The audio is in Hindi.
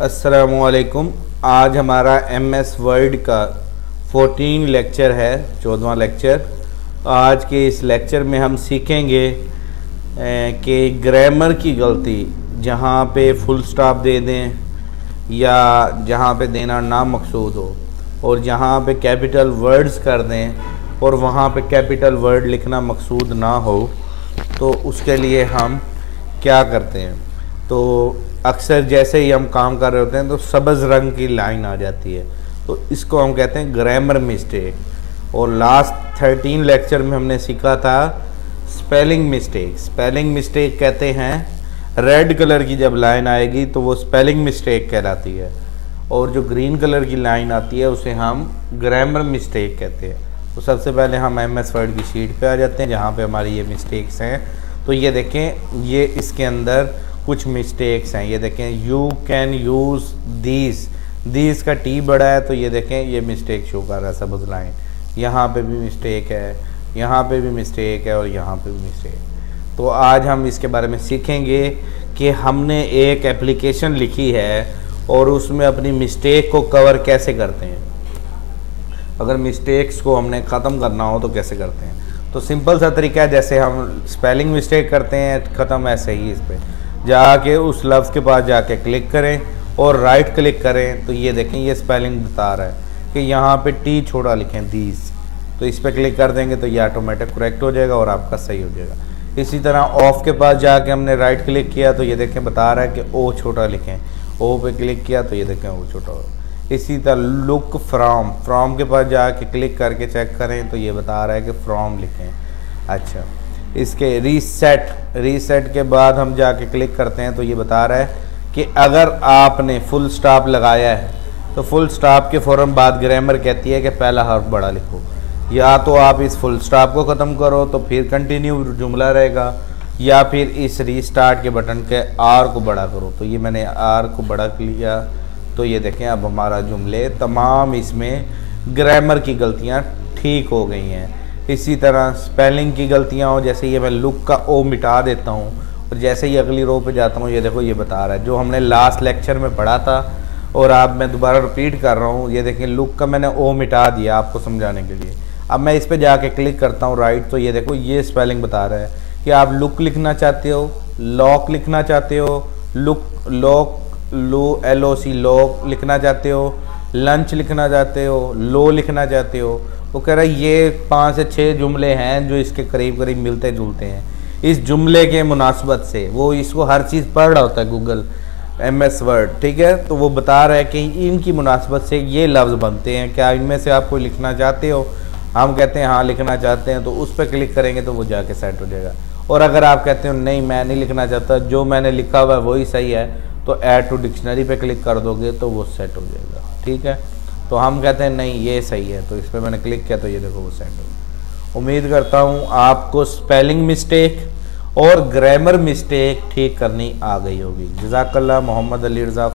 अस्सलामुअलैकुम। आज हमारा MS वर्ड का 14 लेक्चर है, 14वां लेक्चर। आज के इस लेक्चर में हम सीखेंगे कि ग्रामर की गलती जहाँ पे फुल स्टॉप दे दें या जहाँ पे देना नामकसूद हो, और जहाँ पे कैपिटल वर्ड्स कर दें और वहाँ पे कैपिटल वर्ड लिखना मकसूद ना हो, तो उसके लिए हम क्या करते हैं। तो अक्सर जैसे ही हम काम कर रहे होते हैं तो सब्ज़ रंग की लाइन आ जाती है, तो इसको हम कहते हैं ग्रामर मिस्टेक। और लास्ट 13 लेक्चर में हमने सीखा था स्पेलिंग मिस्टेक। स्पेलिंग मिस्टेक कहते हैं रेड कलर की जब लाइन आएगी तो वो स्पेलिंग मिस्टेक कहलाती है, और जो ग्रीन कलर की लाइन आती है उसे हम ग्रामर मिस्टेक कहते हैं। तो सबसे पहले हम MS वर्ड की शीट पे आ जाते हैं जहाँ पे हमारी ये मिस्टेक्स हैं। तो ये देखें, ये इसके अंदर कुछ मिस्टेक्स हैं। ये देखें, यू कैन यूज़ दीज का टी बड़ा है, तो ये देखें ये मिस्टेक शो कर रहा है सब्ज़ लाइन। यहाँ पे भी मिस्टेक है, यहाँ पे भी मिस्टेक है, और यहाँ पे भी मिस्टेक। तो आज हम इसके बारे में सीखेंगे कि हमने एक एप्लीकेशन लिखी है और उसमें अपनी मिस्टेक को कवर कैसे करते हैं। अगर मिस्टेक्स को हमने ख़त्म करना हो तो कैसे करते हैं। तो सिंपल सा तरीका है, जैसे हम स्पेलिंग मिस्टेक करते हैं ख़त्म, ऐसे ही इस पर जाके उस लफ्ज़ के पास जाके क्लिक करें और राइट क्लिक करें। तो ये देखें, ये स्पेलिंग बता रहा है कि यहाँ पे टी छोटा लिखें, दीज। तो इस पर क्लिक कर देंगे तो ये ऑटोमेटिक करेक्ट हो जाएगा और आपका सही हो जाएगा। इसी तरह ऑफ के पास जाके हमने राइट क्लिक किया तो ये देखें बता रहा है कि ओ छोटा लिखें। ओ पे क्लिक किया तो ये देखें ओ छोटा हो। इसी तरह लुक फ्रॉम के पास जाके क्लिक करके चेक करें तो ये बता रहा है कि फ्रॉम लिखें। अच्छा, इसके रीसेट के बाद हम जाके क्लिक करते हैं तो ये बता रहा है कि अगर आपने फुल स्टॉप लगाया है तो फुल स्टॉप के फ़ौरन बाद ग्रामर कहती है कि पहला हर्फ बड़ा लिखो। या तो आप इस फुल स्टॉप को ख़त्म करो तो फिर कंटिन्यू जुमला रहेगा, या फिर इस रीस्टार्ट के बटन के आर को बड़ा करो। तो ये मैंने आर को बड़ा किया, तो ये देखें अब हमारा जुमले तमाम इसमें ग्रामर की गलतियाँ ठीक हो गई हैं। इसी तरह स्पेलिंग की गलतियाँ हो, जैसे ये मैं लुक का ओ मिटा देता हूँ और जैसे ही अगली रो पे जाता हूँ ये देखो ये बता रहा है जो हमने लास्ट लेक्चर में पढ़ा था, और अब मैं दोबारा रिपीट कर रहा हूँ। ये देखें, लुक का मैंने ओ मिटा दिया आपको समझाने के लिए। अब मैं इस पर जाके क्लिक करता हूँ राइट, तो ये देखो ये स्पेलिंग बता रहा है कि आप लुक लिखना चाहते हो, लॉक लिखना चाहते हो, LOC लॉक लिखना चाहते हो, लंच लिखना चाहते हो, लो लिखना चाहते हो। वो कह रहा है ये 5 से 6 जुमले हैं जो इसके करीब करीब मिलते जुलते हैं। इस जुमले के मुनासबत से वो इसको हर चीज़ पढ़ रहा होता है गूगल MS वर्ड, ठीक है। तो वो बता रहा है कि इनकी मुनासबत से ये लफ्ज़ बनते हैं, क्या इनमें से आप कोई लिखना चाहते हो। हम कहते हैं हाँ लिखना चाहते हैं, तो उस पर क्लिक करेंगे तो वो जाके सेट हो जाएगा। और अगर आप कहते हो नहीं मैं नहीं लिखना चाहता, जो मैंने लिखा हुआ है वही सही है, तो ऐड टू डिक्शनरी पे क्लिक कर दोगे तो वो सेट हो जाएगा, ठीक है। तो हम कहते हैं नहीं ये सही है, तो इस पर मैंने क्लिक किया तो ये देखो वो सेट हो गया। उम्मीद करता हूँ आपको स्पेलिंग मिस्टेक और ग्रामर मिस्टेक ठीक करनी आ गई होगी। जज़ाकल्लाह। मोहम्मद अली रज़ा।